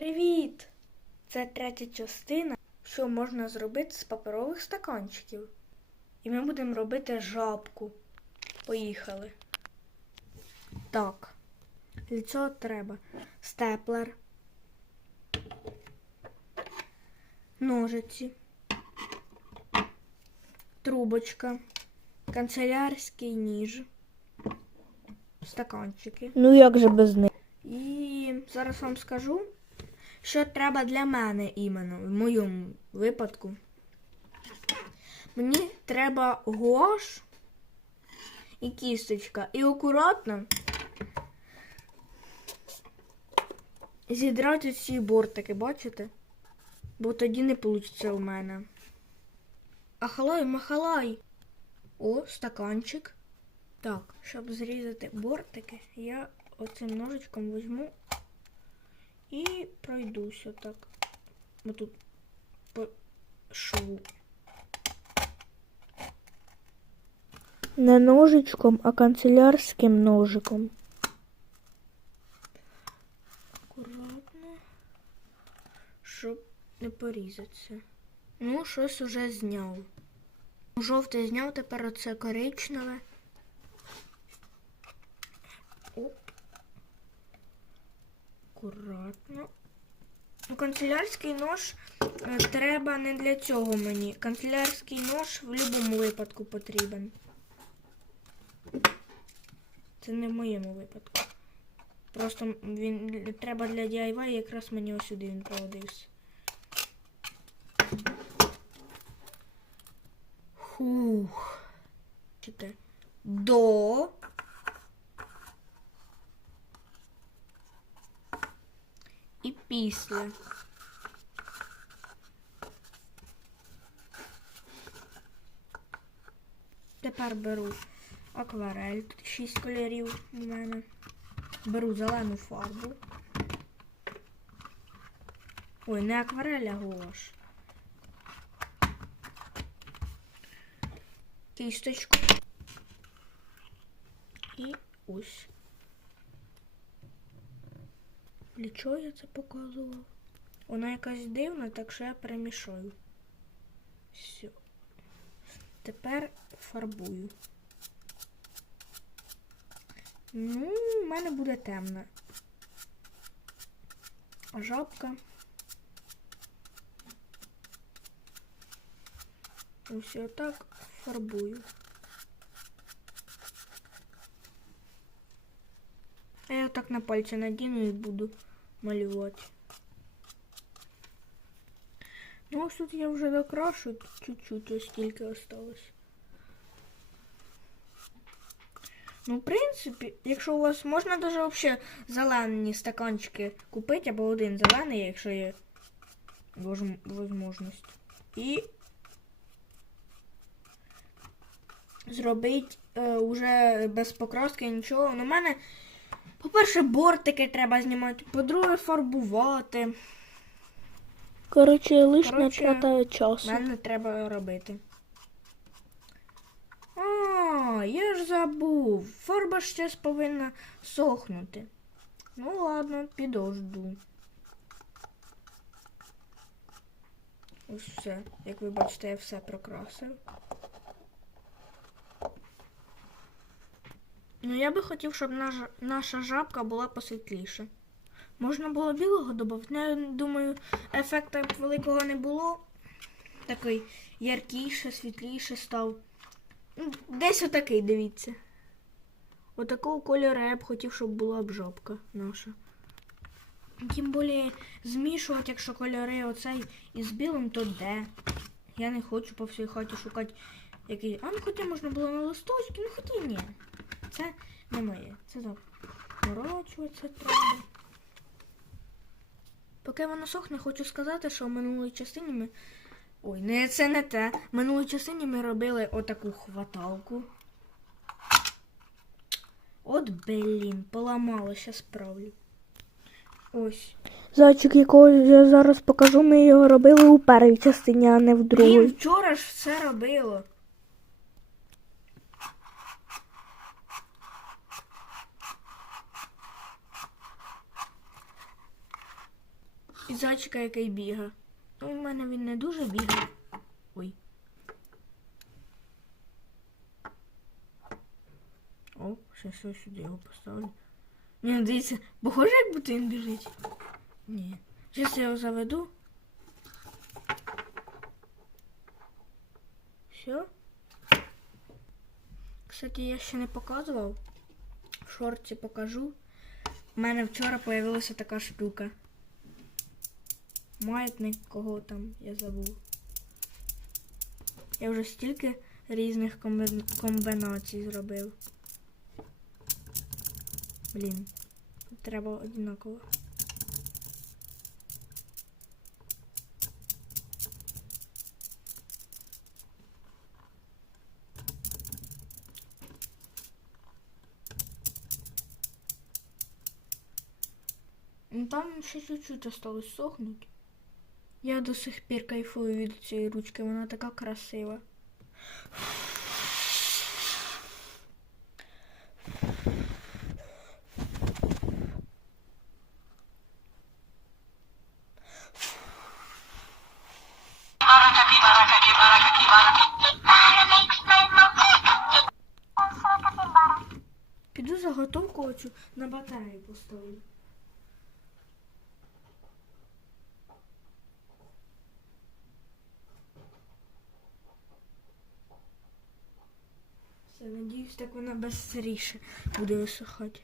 Привіт! Це третя частина, що можна зробити з паперових стаканчиків. І ми будемо робити жабку. Поїхали. Так. Для цього треба степлер, ножиці, трубочка, канцелярський ніж, стаканчики. Ну як же без них? І зараз вам скажу, що треба для мене іменно, в моєму випадку. Мені треба гуаш і кісточка. І акуратно зідрати ці бортики, бачите? Бо тоді не вийде у мене. Ахалай, махалай. О, стаканчик. Так, щоб зрізати бортики, я оцим ножичком візьму і пройдуся так. Отут по шву. Не ножичком, а канцелярським ножиком. Акуратно, щоб не порізатися. Ну, щось уже зняв. Жовте зняв, тепер оце коричневе. Оп. Акуратно. Канцелярський нож е, треба не для цього мені. Канцелярський нож в будь-якому випадку потрібен. Це не в моєму випадку. Просто він треба для DIY, якраз мені ось сюди він проводився. Хух. Чите. До. Після. Тепер беру акварель. Тут 6 кольорів у мене. Беру зелену фарбу. Ой, не акварель, а гуаш. Кісточку. І ось. Для чого я це показував? Вона якась дивна, так що я перемішаю. Все. Тепер фарбую. Ну, в мене буде темна. Жабка. Ось отак фарбую. А я отак на пальці надіну і буду малювати. Ну, ось тут я вже докрашу чуть-чуть, ось тільки осталось. Ну, в принципі, якщо у вас можна даже вообще зелені стаканчики купити, або один зелений, якщо є можливість. І зробити е, уже без покраски нічого. Ну, у мене, по-перше, бортики треба знімати, по-друге, фарбувати. Коротше, лиш Коротше, трата часу. Мене треба робити. А, я ж забув. Фарба ж повинна сохнути. Ну ладно, підожду. Ось все. Як ви бачите, я все прокрасив. Ну, я би хотів, щоб наша, наша жабка була посвітліша. Можна було білого додати, я думаю, ефекту великого не було. Такий яркіше, світліше став. Ну, Десь отакий, дивіться. Отакого кольору я б хотів, щоб була б жабка наша. Тим більше змішувати, якщо кольори оцей із білим, то де? Я не хочу по всій хаті шукати який. А ну хоча можна було на листочки, ну хоча ні. Це не моє. Це так. Ворочуватися треба. Поки воно сохне, хочу сказати, що в минулій частині ми. Ой, не це не те. В минулій частині ми робили отаку хваталку. От блін, поламало, ще справлю. Ось. Зайчик, якого я зараз покажу, ми його робили у першій частині, а не в другій. вчора ж все робило. І зайчика, який бігає. Ну, у мене він не дуже бігає. Ой. О, ще щось сюди його поставлю. Мені здається, похоже, як будто він біжить. Ні. Зараз я його заведу. Все. Кстати, я ще не показував. В шорті покажу. У мене вчора появилася така штука. Маятник кого там, я забув. Я вже стільки різних комбі- комбінацій зробив. Блін, треба однаково. Ну там ще чуть-чуть осталось сохнуть. Я до сих пір кайфую від цієї ручки, вона така красива. Піду заготовку оцю на батарею поставлю. Надіюсь, так вона безстріше буде висохати.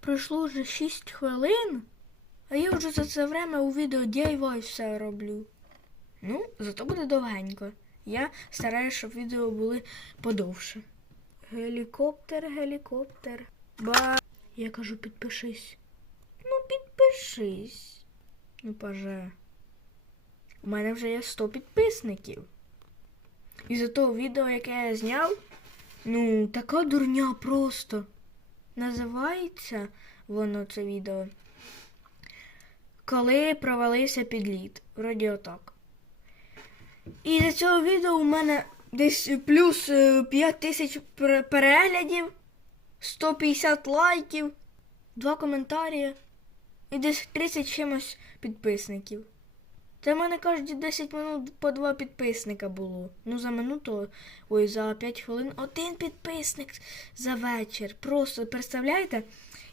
Пройшло вже 6 хвилин, а я вже за це время у відео DIY все роблю. Ну, зато буде довгенько. Я стараюся, щоб відео були подовше. Гелікоптер, гелікоптер. Ба. Я кажу, підпишись. Ну, підпишись. Ну, поже. У мене вже є 100 підписників. І за того відео, яке я зняв, ну, така дурня просто. Називається воно це відео. Коли провалився підліт. Вроді отак. І за цього відео у мене десь плюс 5 тисяч переглядів, 150 лайків, 2 коментарі і десь 30 чимось підписників. Це в мене кожні 10 минут по 2 підписника було. Ну за минуту, ой, за 5 хвилин один підписник за вечір. Просто представляєте?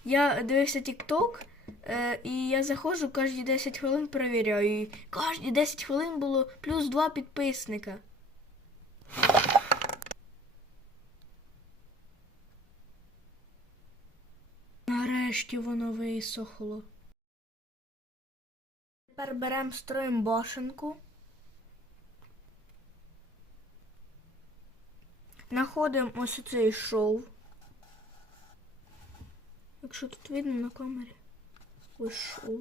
Я дивився TikTok, е, і я заходжу кожні 10 хвилин перевіряю. І кожні 10 хвилин було плюс 2 підписника. Нарешті воно висохло. Тепер беремо строїмо башенку. Находимо ось цей шов. Якщо тут видно на камері. Ось шов.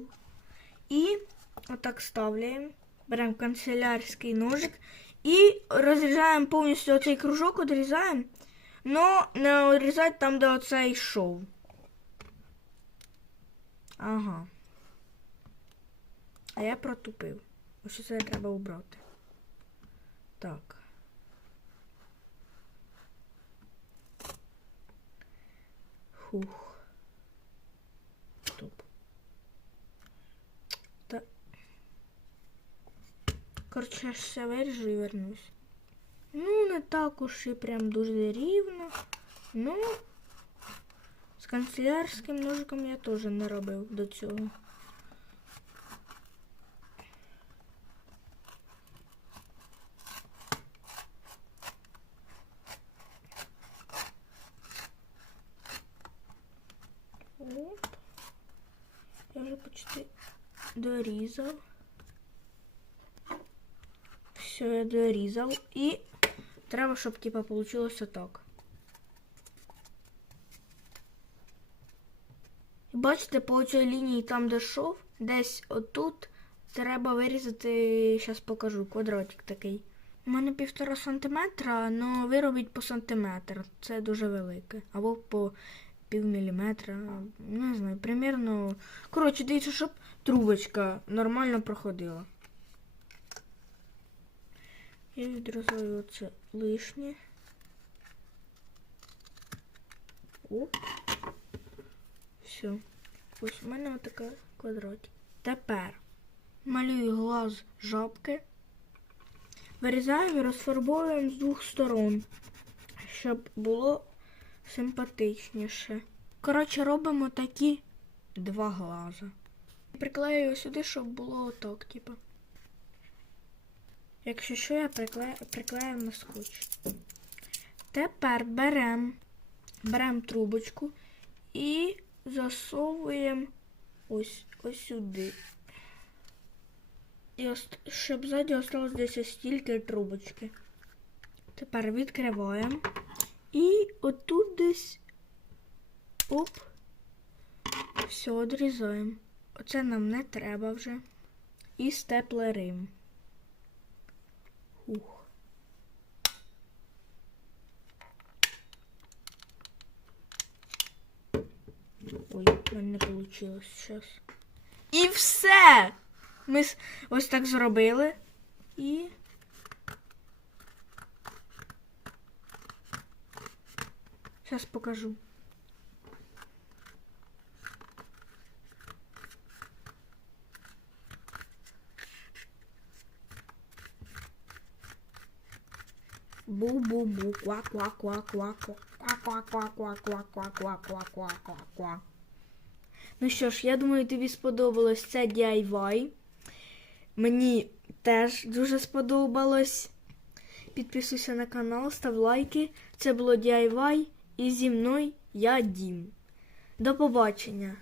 І отак ставляємо. Беремо канцелярський ножик і розрізаємо повністю оцей кружок, відрізаємо. Но не відрізати там, де оцей шов. Ага. А я протупив. Ось це треба убрати. Так. Хух. Стоп. Та. Коротше, я все виріжу і вернусь. Ну, не так уж і прям дуже рівно. Ну, з канцелярським ножиком я теж не робив до цього. Оп. Я вже почти дорізав. Все, я дорізав. І треба, щоб типа получилось так. Бачите, по цій лінії там, де шов, десь отут треба вирізати, зараз покажу, квадратик такий. У мене півтора сантиметра, але виробіть по сантиметр. Це дуже велике. Або по пів міліметра. Не знаю, примерно. Коротше, дивіться, щоб трубочка нормально проходила. Я відрізаю оце лишнє. Оп. Все. Ось у мене отака квадратик. Тепер малюю глаз жабки. Вирізаємо і розфарбовуємо з двох сторон, щоб було симпатичніше. Коротше, робимо такі два глаза. Приклею сюди, щоб було отак, типу. Якщо що, я приклею, приклею на скотч. Тепер беремо берем трубочку і засовуємо ось, ось сюди. І ос- щоб ззаді осталось десь ось стільки трубочки. Тепер відкриваємо. І отут десь оп. Все, одрізаємо. Оце нам не треба вже. І степлерим. Ух. Ой, в мене не вийшло зараз. І все! Ми ось так зробили. І. Зараз покажу. Бу-бу-бу, ква-ква-ква-ква-ква-ква-ква-ква-ква-ква-ква-ква-ква. Ну що ж, я думаю, тобі сподобалось це DIY. Мені теж дуже сподобалось. Підписуйся на канал, став лайки. Це було DIY. І зі мною я Дім. До побачення!